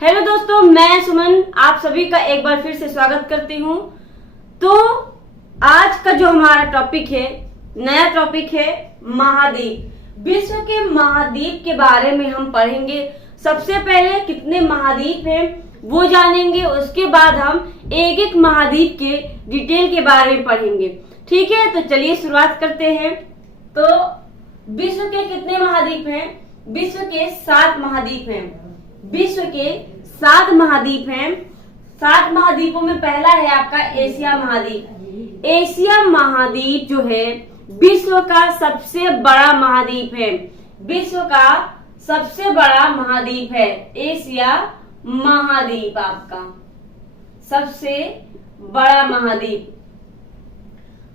Hello दोस्तों, मैं सुमन आप सभी का एक बार फिर से स्वागत करती हूँ। तो आज का जो हमारा टॉपिक है, नया टॉपिक है महाद्वीप। विश्व के महाद्वीप के बारे में हम पढ़ेंगे। सबसे पहले कितने महाद्वीप हैं वो जानेंगे, उसके बाद हम एक एक महाद्वीप के डिटेल के बारे में पढ़ेंगे। ठीक है, तो चलिए शुरुआत करते हैं। तो विश्व के कितने महाद्वीप हैं? विश्व के 7 महाद्वीप हैं। विश्व के 7 महाद्वीप हैं। 7 महाद्वीपों में पहला है आपका एशिया महाद्वीप। एशिया महाद्वीप जो है विश्व का सबसे बड़ा महाद्वीप है। विश्व का सबसे बड़ा महाद्वीप है एशिया महाद्वीप, आपका सबसे बड़ा महाद्वीप।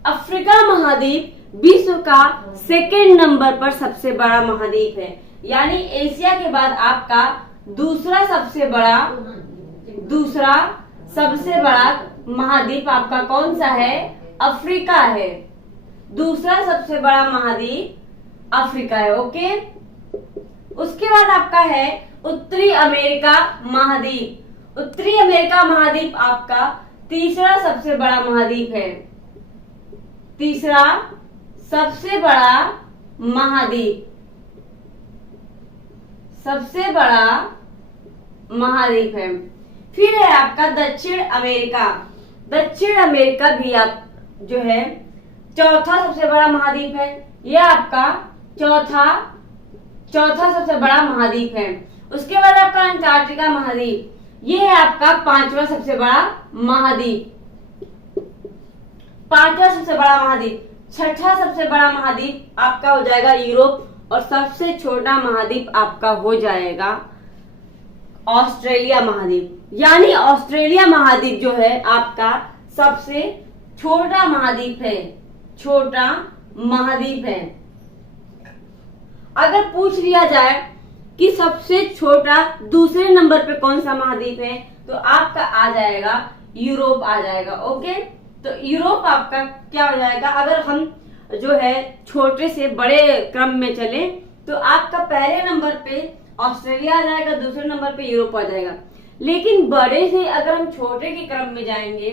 अफ्रीका महाद्वीप विश्व का सेकेंड नंबर पर सबसे बड़ा महाद्वीप है। यानी एशिया के बाद आपका दूसरा सबसे बड़ा महाद्वीप आपका कौन सा है? अफ्रीका है। दूसरा सबसे बड़ा महाद्वीप अफ्रीका है। ओके, उसके बाद आपका है उत्तरी अमेरिका महाद्वीप। उत्तरी अमेरिका महाद्वीप आपका तीसरा सबसे बड़ा महाद्वीप है। तीसरा सबसे बड़ा महाद्वीप, सबसे बड़ा महाद्वीप है। फिर है आपका दक्षिण अमेरिका। दक्षिण अमेरिका भी आप जो है चौथा सबसे बड़ा महाद्वीप है। यह आपका चौथा सबसे बड़ा महाद्वीप है। उसके बाद आपका अंटार्कटिका महाद्वीप, यह है आपका 5वां सबसे बड़ा महाद्वीप। 5वां सबसे बड़ा महाद्वीप। 6ठा सबसे बड़ा महाद्वीप आपका हो जाएगा यूरोप, और सबसे छोटा महाद्वीप आपका हो जाएगा ऑस्ट्रेलिया महाद्वीप। यानी ऑस्ट्रेलिया महाद्वीप जो है आपका सबसे छोटा महाद्वीप है। छोटा महाद्वीप है। अगर पूछ लिया जाए कि सबसे छोटा दूसरे नंबर पे कौन सा महाद्वीप है, तो आपका आ जाएगा यूरोप आ जाएगा। ओके, तो यूरोप आपका क्या हो जाएगा? अगर हम जो है छोटे से बड़े क्रम में चले तो आपका पहले नंबर पे ऑस्ट्रेलिया आ जाएगा, दूसरे नंबर पे यूरोप आ जाएगा। लेकिन बड़े से अगर हम छोटे के क्रम में जाएंगे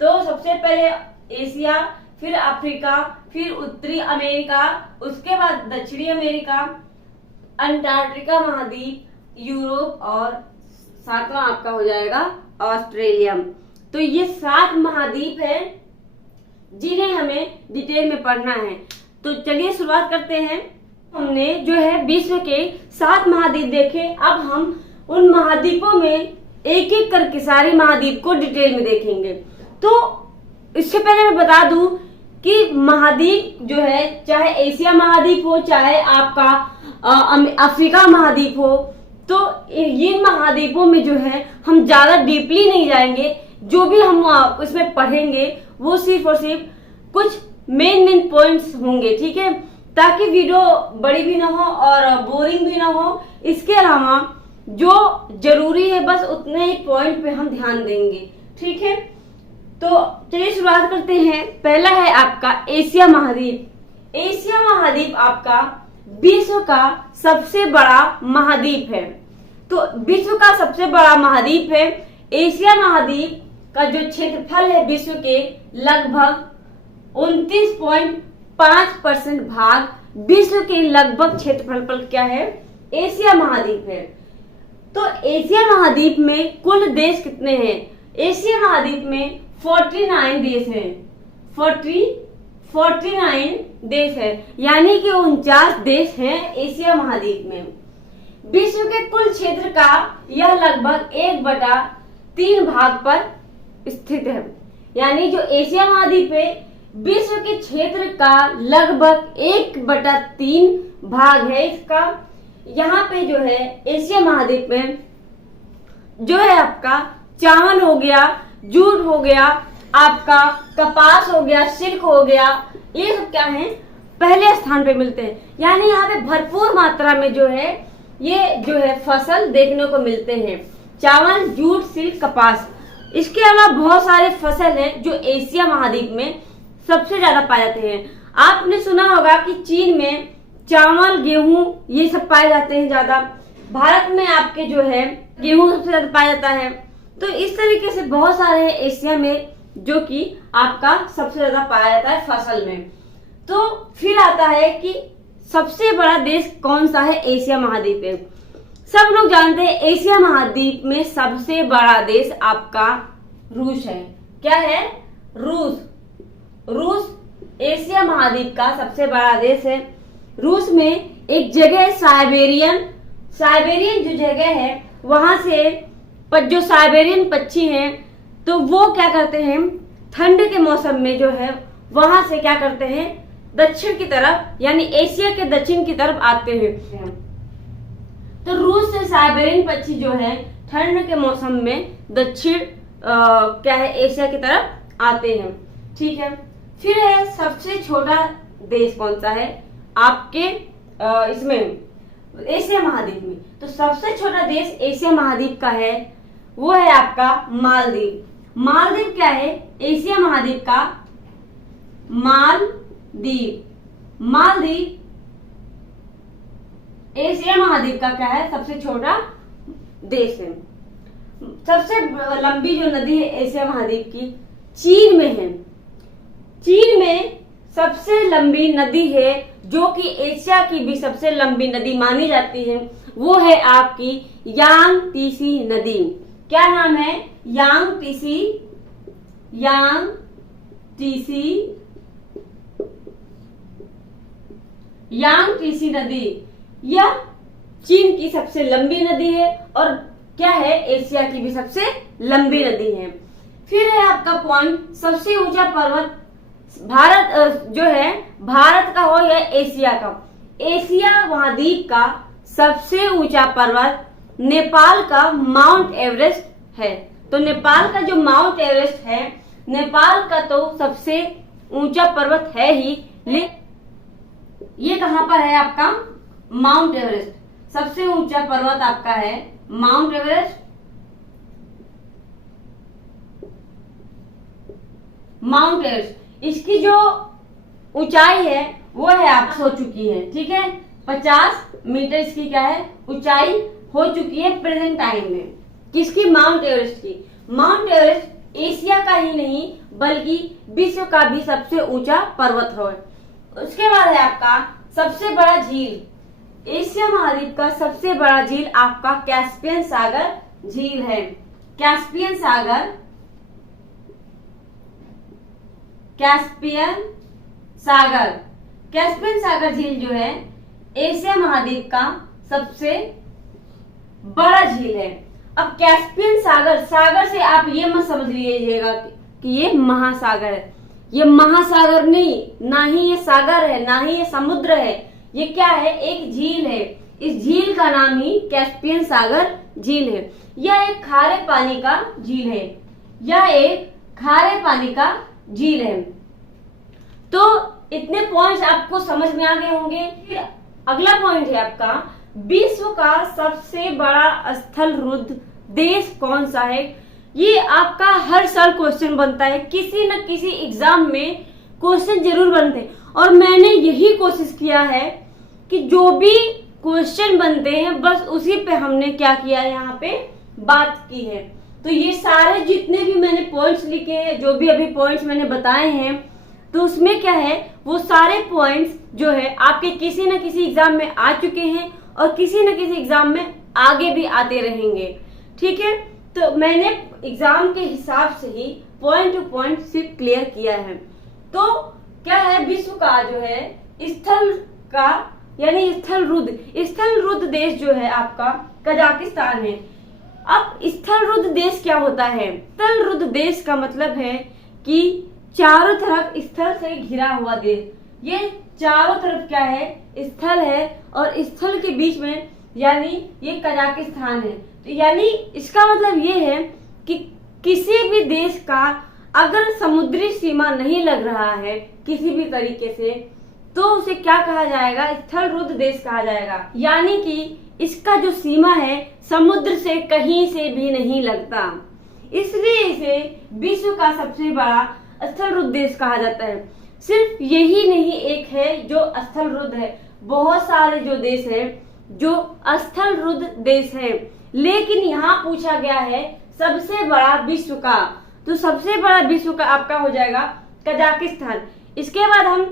तो सबसे पहले एशिया, फिर अफ्रीका, फिर उत्तरी अमेरिका, उसके बाद दक्षिणी अमेरिका, अंटार्कटिका महाद्वीप, यूरोप, और 7वां आपका हो जाएगा ऑस्ट्रेलिया। तो ये 7 महाद्वीप है जिन्हें हमें डिटेल में पढ़ना है। तो चलिए शुरुआत करते हैं। हमने जो है विश्व के 7 महाद्वीप देखे। अब हम उन महाद्वीपों में एक एक करके सारे महाद्वीप को डिटेल में देखेंगे। तो इससे पहले मैं बता दूं कि महाद्वीप जो है, चाहे एशिया महाद्वीप हो, चाहे आपका अफ्रीका महाद्वीप हो, तो ये महाद्वीपों में जो है हम ज्यादा डीपली नहीं जाएंगे। जो भी हम इसमें पढ़ेंगे वो सिर्फ और सिर्फ कुछ मेन पॉइंट्स होंगे। ठीक है, ताकि वीडियो बड़ी भी ना हो और बोरिंग भी ना हो। इसके अलावा जो जरूरी है बस उतने ही पॉइंट पे हम ध्यान देंगे। ठीक है, तो चलिए शुरुआत करते हैं। पहला है आपका एशिया महाद्वीप। एशिया महाद्वीप आपका विश्व का सबसे बड़ा महाद्वीप है। तो विश्व का सबसे बड़ा महाद्वीप है एशिया महाद्वीप का जो क्षेत्रफल है विश्व के लगभग 29.5% भाग विश्व के लगभग क्षेत्रफल पर क्या है? एशिया महाद्वीप है। तो एशिया महाद्वीप में कुल देश कितने हैं? एशिया महाद्वीप में 49 देश हैं। 49 देश है, यानी कि 49 देश हैं एशिया महाद्वीप में। विश्व के कुल क्षेत्र का यह लगभग 1/3 भाग पर स्थित है। यानी जो एशिया महाद्वीप है विश्व के क्षेत्र का लगभग 1/3 भाग है इसका। यहाँ पे जो है एशिया महाद्वीप में जो है आपका चावल हो गया, जूट हो गया, आपका कपास हो गया, सिल्क हो गया, ये सब क्या है? पहले स्थान पे मिलते हैं। यानी यहाँ पे भरपूर मात्रा में जो है ये जो है फसल देखने को मिलते हैं। चावल, जूट, सिल्क, कपास। इसके अलावा बहुत सारे फसल हैं जो एशिया महाद्वीप में सबसे ज्यादा पाए जाते हैं। आपने सुना होगा कि चीन में चावल, गेहूं ये सब पाए जाते हैं ज्यादा। भारत में आपके जो है गेहूं सबसे ज्यादा पाया जाता है। तो इस तरीके से बहुत सारे हैं एशिया में जो कि आपका सबसे ज्यादा पाया जाता है फसल में। तो फिर आता है कि सबसे बड़ा देश कौन सा है एशिया महाद्वीप में। सब लोग जानते हैं एशिया महाद्वीप में सबसे बड़ा देश आपका रूस है। क्या है? रूस। रूस एशिया महाद्वीप का सबसे बड़ा देश है। रूस में एक जगह है साइबेरियन जो जगह है वहां से जो साइबेरियन पक्षी हैं तो वो क्या करते हैं, ठंड के मौसम में जो है वहां से क्या करते हैं, दक्षिण की तरफ यानी एशिया के दक्षिण की तरफ आते हैं। तो रूस से साइबेरियन पक्षी जो है ठंड के मौसम में दक्षिण क्या है एशिया की तरफ आते हैं। ठीक है। फिर है सबसे छोटा देश कौन सा है आपके इसमें एशिया महाद्वीप में। तो सबसे छोटा देश एशिया महाद्वीप का है वो है आपका मालदीव। मालदीव क्या है? एशिया महाद्वीप का मालदीव एशिया महाद्वीप का क्या है? सबसे छोटा देश है। सबसे लंबी जो नदी है एशिया महाद्वीप की चीन में है। चीन में सबसे लंबी नदी है जो कि एशिया की भी सबसे लंबी नदी मानी जाती है वो है आपकी यांगत्से नदी। क्या नाम है? यांगत्से नदी। यह चीन की सबसे लंबी नदी है और क्या है एशिया की भी सबसे लंबी नदी है। फिर है आपका पॉइंट सबसे ऊंचा पर्वत भारत जो है भारत का हो या एशिया का। एशिया महाद्वीप का सबसे ऊंचा पर्वत नेपाल का माउंट एवरेस्ट है। तो नेपाल का जो माउंट एवरेस्ट है नेपाल का तो सबसे ऊंचा पर्वत है ही, ये कहां पर है आपका? Mount Everest. सबसे ऊंचा पर्वत आपका है माउंट एवरेस्ट। माउंट एवरेस्ट इसकी जो ऊंचाई है वो है आप हो चुकी है। ठीक है। 50 मीटर इसकी क्या है ऊंचाई हो चुकी है प्रेजेंट टाइम में। किसकी? माउंट एवरेस्ट की। माउंट एवरेस्ट एशिया का ही नहीं बल्कि विश्व का भी सबसे ऊंचा पर्वत है। उसके बाद है आपका सबसे बड़ा झील। एशिया महाद्वीप का सबसे बड़ा झील आपका कैस्पियन सागर झील है। कैस्पियन सागर झील जो है एशिया महाद्वीप का सबसे बड़ा झील है। अब कैस्पियन सागर से आप ये मत समझ लीजिएगा कि ये महासागर है। ये महासागर नहीं, ना ही ये सागर है, ना ही ये समुद्र है। ये क्या है? एक झील है। इस झील का नाम ही कैस्पियन सागर झील है। यह एक खारे पानी का झील है। तो इतने पॉइंट्स आपको समझ में आ गए होंगे। फिर अगला पॉइंट है आपका विश्व का सबसे बड़ा स्थलरुद्ध देश कौन सा है। ये आपका हर साल क्वेश्चन बनता है, किसी न किसी एग्जाम में क्वेश्चन जरूर बनते हैं और मैंने यही कोशिश किया है कि जो भी क्वेश्चन बनते हैं बस उसी पे हमने क्या किया है यहाँ पे बात की है। तो ये सारे जितने भी मैंने पॉइंट्स लिखे हैं, जो भी अभी पॉइंट्स मैंने बताए हैं, तो उसमें क्या है वो सारे पॉइंट्स जो है आपके किसी न किसी एग्जाम में आ चुके हैं और किसी न किसी एग्जाम में आगे भी आते रहेंगे। ठीक है। तो मैंने एग्जाम के हिसाब से ही पॉइंट टू पॉइंट सिर्फ क्लियर किया है। तो क्या है विश्व का जो है स्थल का यानी स्थलरुद्ध देश जो है आपका कजाकिस्तान है। अब स्थलरुद्ध देश क्या होता है? स्थलरुद्ध देश का मतलब है कि चारों तरफ स्थल से घिरा हुआ देश। ये चारों तरफ क्या है? स्थल है और स्थल के बीच में यानी ये कजाकिस्तान है। तो यानी इसका मतलब ये है कि किसी भी देश का अगर समुद्री सीमा नहीं लग रहा है किसी भी तरीके से तो उसे क्या कहा जाएगा? स्थलरुद्ध देश कहा जाएगा। यानी कि इसका जो सीमा है समुद्र से कहीं से भी नहीं लगता, इसलिए इसे विश्व का सबसे बड़ा स्थलरुद्ध देश कहा जाता है। सिर्फ यही नहीं एक है जो स्थलरुद्ध है, बहुत सारे जो देश हैं जो स्थलरुद्ध देश हैं। लेकिन यहाँ पूछा गया है सबसे बड़ा विश्व का, तो सबसे बड़ा विश्व का आपका हो जाएगा कजाकिस्तान। इसके बाद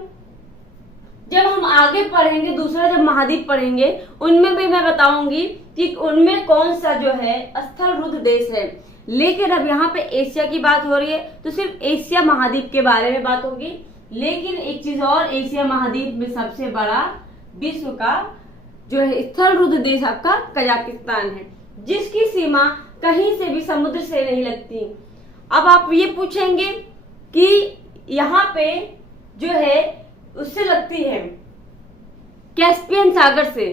जब हम आगे पढ़ेंगे दूसरा जब महाद्वीप पढ़ेंगे उनमें भी मैं बताऊंगी कि उनमें कौन सा जो है स्थल रुद्ध देश है। लेकिन अब यहाँ पे एशिया की बात हो रही है तो सिर्फ एशिया महाद्वीप के बारे में बात होगी। लेकिन एक चीज और, एशिया महाद्वीप में सबसे बड़ा विश्व का जो है स्थल रुद्ध देश आपका कजाकिस्तान है, जिसकी सीमा कहीं से भी समुद्र से नहीं लगती। अब आप ये पूछेंगे कि यहाँ पे जो है उससे लगती है कैस्पियन सागर से,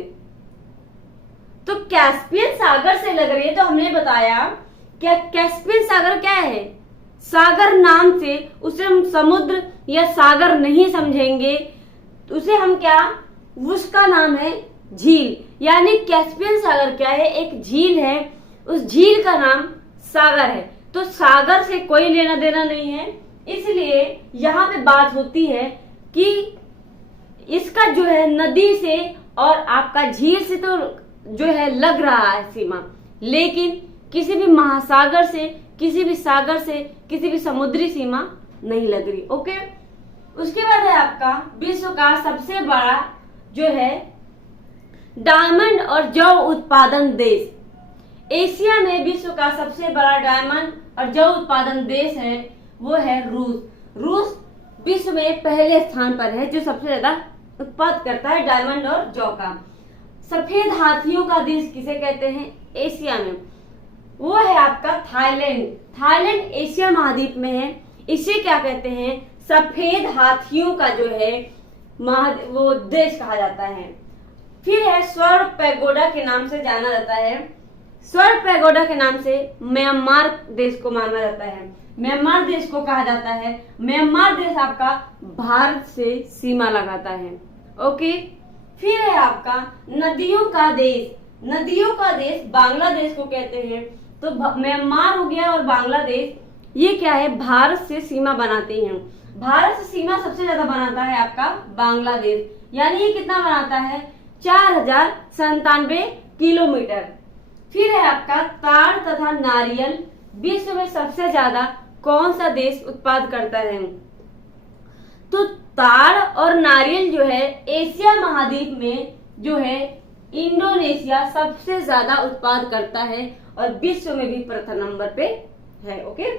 तो कैस्पियन सागर से लग रही है। तो हमने बताया क्या कैस्पियन सागर क्या है, सागर नाम से उसे हम समुद्र या सागर नहीं समझेंगे, तो उसे हम क्या, उसका नाम है झील। यानी कैस्पियन सागर क्या है, एक झील है, उस झील का नाम सागर है। तो सागर से कोई लेना देना नहीं है, इसलिए यहाँ पे बात होती है कि इसका जो है नदी से और आपका झील से तो जो है लग रहा है सीमा, लेकिन किसी भी महासागर से, किसी भी सागर से, किसी भी समुद्री सीमा नहीं लग रही। ओके, उसके बाद है आपका विश्व का सबसे बड़ा जो है डायमंड और जौ उत्पादन देश। एशिया में विश्व का सबसे बड़ा डायमंड और जौ उत्पादन देश है वो है रूस। रूस विश्व में पहले स्थान पर है जो सबसे ज्यादा उत्पाद करता है डायमंड और जौ का। सफेद हाथियों का देश किसे कहते हैं एशिया में, वो है आपका थाईलैंड। थाईलैंड एशिया महाद्वीप में है, इसे क्या कहते हैं, सफेद हाथियों का जो है वो देश कहा जाता है। फिर है स्वर्ण पैगोडा के नाम से जाना जाता है, स्वर्ण पैगोडा के नाम से म्यांमार देश को माना जाता है, म्यांमार देश को कहा जाता है। म्यांमार देश आपका भारत से सीमा लगाता है। ओके, फिर है आपका नदियों का देश, नदियों का देश बांग्लादेश को कहते हैं। तो म्यांमार हो गया और बांग्लादेश, ये क्या है, भारत से सीमा बनाते हैं। भारत से सीमा सबसे ज्यादा बनाता है आपका बांग्लादेश, यानी ये कितना बनाता है, 4097 किलोमीटर। फिर है आपका ताड़ तथा नारियल विश्व में सबसे ज्यादा कौन सा देश उत्पाद करता है, तो ताड़ और नारियल जो है एशिया महाद्वीप में जो है इंडोनेशिया सबसे ज्यादा उत्पाद करता है और विश्व में भी प्रथम नंबर पे है। ओके,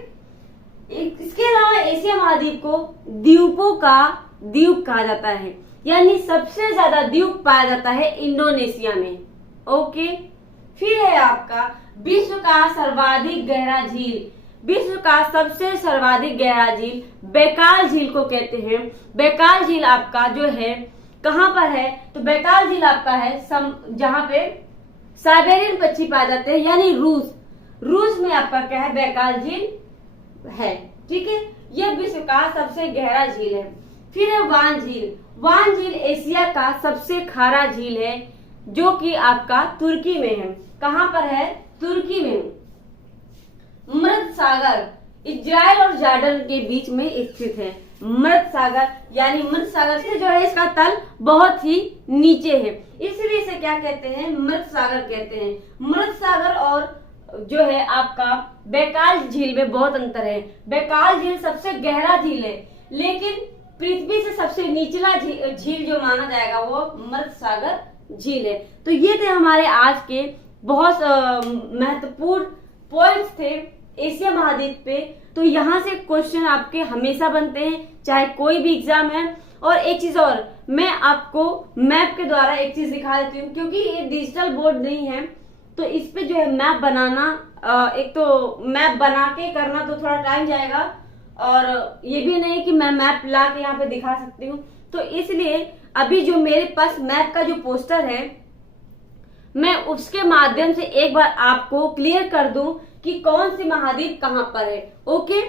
इसके अलावा एशिया महाद्वीप को द्वीपों का द्वीप कहा जाता है, यानी सबसे ज्यादा द्वीप पाया जाता है इंडोनेशिया में। ओके, फिर है आपका विश्व का सर्वाधिक गहरा झील, विश्व का सबसे सर्वाधिक गहरा झील बैकाल झील को कहते हैं। बैकाल झील आपका जो है कहाँ पर है, तो बैकाल झील आपका है जहाँ पे साइबेरियन पक्षी पाए जाते हैं, यानी रूस। रूस में आपका क्या है, बैकाल झील है। ठीक है, यह विश्व का सबसे गहरा झील है। फिर है वान झील, वान झील एशिया का सबसे खारा झील है जो कि आपका तुर्की में है। कहाँ पर है, तुर्की में। मृत सागर इजराइल और जॉर्डन के बीच में स्थित है। मृत सागर यानी मृत सागर से जो है इसका तल बहुत ही नीचे है, इसलिए इसे क्या कहते हैं, मृत सागर कहते हैं। मृत सागर और जो है आपका बैकाल झील में बहुत अंतर है। बैकाल झील सबसे गहरा झील है, लेकिन पृथ्वी से सबसे निचला झील जो माना जाएगा वो मृत सागर झील है। तो ये थे हमारे आज के बहुत महत्वपूर्ण पॉइंट्स थे एशिया महाद्वीप पे। तो यहाँ से क्वेश्चन आपके हमेशा बनते हैं, चाहे कोई भी एग्जाम है। और एक चीज और, मैं आपको मैप के द्वारा एक चीज दिखा देती हूँ, क्योंकि ये डिजिटल बोर्ड नहीं है तो इस पे जो है मैप बनाना, एक तो मैप बना के करना तो थोड़ा टाइम जाएगा, और ये भी नहीं कि मैं मैप ला के यहाँ पे दिखा सकती हूँ। तो इसलिए अभी जो मेरे पास मैप का जो पोस्टर है मैं उसके माध्यम से एक बार आपको क्लियर कर दूं कि कौन सी महाद्वीप कहां पर है। ओके,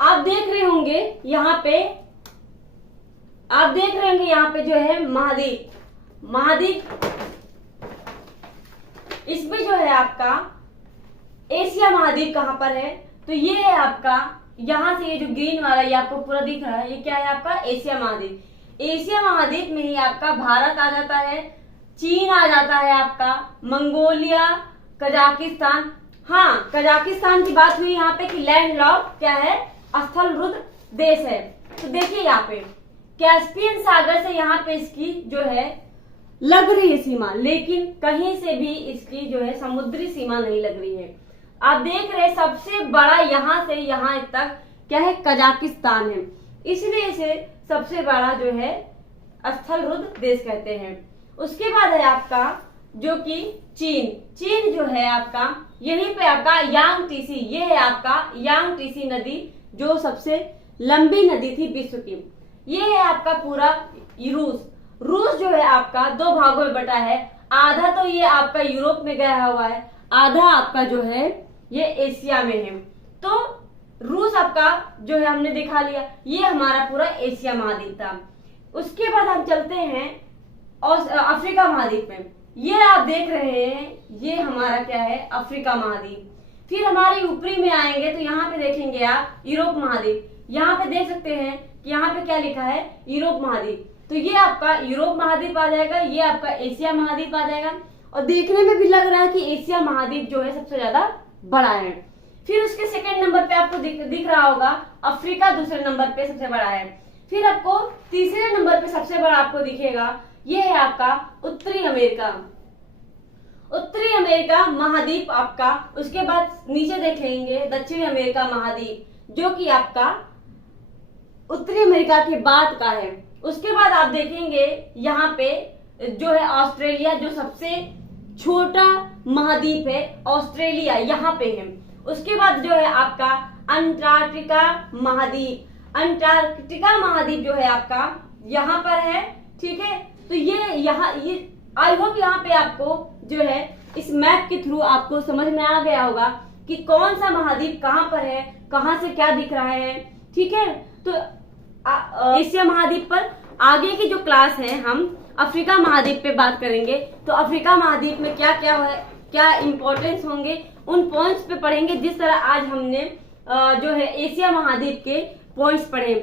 आप देख रहे होंगे यहाँ पे, आप देख रहे होंगे यहाँ पे जो है महाद्वीप, महाद्वीप इसमें जो है आपका एशिया महाद्वीप कहां पर है, तो ये है आपका यहाँ से ये जो ग्रीन वाला ये आपको पूरा दिख रहा है, ये क्या है आपका एशिया महाद्वीप। एशिया महाद्वीप में ही आपका भारत आ जाता है, चीन आ जाता है, आपका मंगोलिया, कजाकिस्तान। हाँ, कजाकिस्तान की बात हुई यहाँ पे कि लैंडलॉक्ड क्या है, स्थल रुद्ध देश है। तो देखिए यहाँ पे कैस्पियन सागर से यहाँ पे इसकी जो है लग रही है सीमा, लेकिन कहीं से भी इसकी जो है समुद्री सीमा नहीं लग रही है। आप देख रहे हैं सबसे बड़ा यहाँ से यहाँ तक क्या है, कजाकिस्तान है, इसलिए इसे सबसे बड़ा जो है स्थल रुद्ध देश कहते हैं। उसके बाद है आपका जो कि चीन। चीन जो है आपका यहीं पे आपका यांगटीसी, ये है आपका यांगटीसी नदी जो सबसे लंबी नदी थी विश्व की। ये है आपका पूरा रूस। रूस जो है आपका दो भागों में बटा है, आधा तो ये आपका यूरोप में गया हुआ है, आधा आपका जो है ये एशिया में है। तो रूस आपका जो है हमने दिखा लिया, ये हमारा पूरा एशिया महाद्वीप था। उसके बाद हम चलते हैं और अफ्रीका महाद्वीप में। ये आप देख रहे हैं, ये हमारा क्या है, अफ्रीका महाद्वीप। फिर हमारे ऊपरी में आएंगे तो यहाँ पे देखेंगे आप यूरोप महाद्वीप। यहाँ पे देख सकते हैं कि यहाँ पे क्या लिखा है, यूरोप महाद्वीप। तो ये आपका यूरोप महाद्वीप आ जाएगा, ये आपका एशिया महाद्वीप आ जाएगा। और देखने में भी लग रहा है कि एशिया महाद्वीप जो है सबसे ज्यादा बड़ा है। फिर उसके सेकंड नंबर पे आपको दिख रहा होगा अफ्रीका, दूसरे नंबर पे सबसे बड़ा है। फिर आपको तीसरे नंबर पे सबसे बड़ा आपको दिखेगा, ये है आपका उत्तरी अमेरिका। उत्तरी अमेरिका महाद्वीप आपका। उसके बाद नीचे देखेंगे दक्षिणी अमेरिका महाद्वीप, जो कि आपका उत्तरी अमेरिका के बाद का है। उसके बाद आप देखेंगे यहाँ पे जो है ऑस्ट्रेलिया, जो सबसे छोटा महाद्वीप है, ऑस्ट्रेलिया यहाँ पे है। उसके बाद जो है आपका अंटार्कटिका महाद्वीप। अंटार्कटिका महाद्वीप जो है आपका यहाँ पर है, ठीक है। तो ये आई होप यहाँ पे आपको जो है इस मैप के थ्रू आपको समझ में आ गया होगा कि कौन सा महाद्वीप कहाँ पर है, कहाँ से क्या दिख रहा है, ठीक है। तो एशिया महाद्वीप पर आगे की जो क्लास है हम अफ्रीका महाद्वीप पे बात करेंगे। तो अफ्रीका महाद्वीप में क्या क्या है, क्या इंपॉर्टेंस होंगे, उन पॉइंट्स पे पढ़ेंगे जिस तरह आज हमने जो है एशिया महाद्वीप के पॉइंट्स पढ़े।